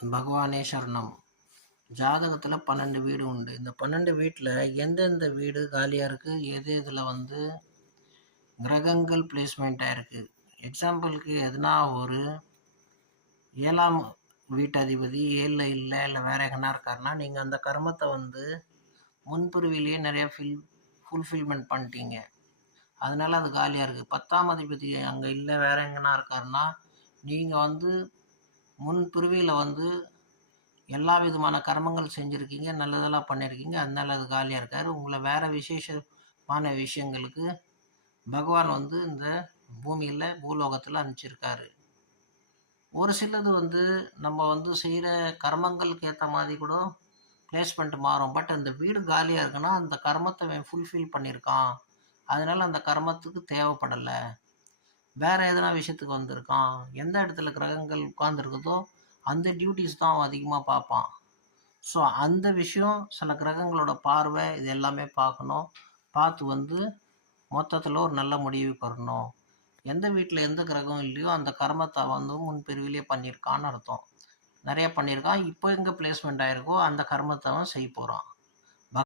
பகவானே சரணம். ஜாதகத்தில் 12 வீடு உண்டு. இந்த 12 வீட்டில் எந்தெந்த வீடு காலியாக இருக்குது, எது இதில் கிரகங்கள் பிளேஸ்மெண்ட் ஆகிருக்கு. எக்ஸாம்பிளுக்கு எதுனா ஒரு 7ஆம் வீட்டு அதிபதி 7ல் இல்லை வேறு எங்கன்னா இருக்காருன்னா, நீங்கள் அந்த கர்மத்தை முன்புறவிலேயே நிறையா ஃபுல்ஃபில்மெண்ட் பண்ணிட்டீங்க. அதனால அது காலியாக இருக்குது. 10ஆம் அதிபதி அங்கே இல்லை வேறு எங்கன்னா இருக்காருன்னா, நீங்கள் முன்பிறவியில் எல்லா விதமான கர்மங்கள் செஞ்சுருக்கீங்க, நல்லதெல்லாம் பண்ணியிருக்கீங்க. அதனால அது காலியாக இருக்கார். உங்களை வேறு விசேஷமான விஷயங்களுக்கு பகவான் இந்த பூமியில் பூலோகத்தில் அனுப்பிச்சிருக்காரு. ஒரு சிலது நம்ம செய்கிற கர்மங்களுக்கு ஏற்ற மாதிரி கூட பிளேஸ்மெண்ட் மாறும். பட் அந்த வீடு காலியாக இருக்குன்னா அந்த கர்மத்தை ஃபுல்ஃபில் பண்ணியிருக்கான். அதனால் அந்த கர்மத்துக்கு தேவைப்படலை. வேறு எதனா விஷயத்துக்கு வந்திருக்கான். எந்த இடத்துல கிரகங்கள் உட்கார்ந்துருக்குதோ அந்த டியூட்டிஸ் தான் அவன் அதிகமாக பார்ப்பான். ஸோ அந்த விஷயம் சில கிரகங்களோட பார்வை இது எல்லாமே பார்க்கணும். பார்த்து மொத்தத்தில் ஒரு நல்ல முடிவுக்கு வரணும். எந்த வீட்டில் எந்த கிரகம் இல்லையோ அந்த கர்மத்தை முன்பிரிவிலே பண்ணியிருக்கான்னு அர்த்தம். நிறைய பண்ணியிருக்கான். இப்போ எங்கே பிளேஸ்மெண்ட் ஆகிருக்கோ அந்த கர்மத்தை அவன் செய்ய போகிறான்.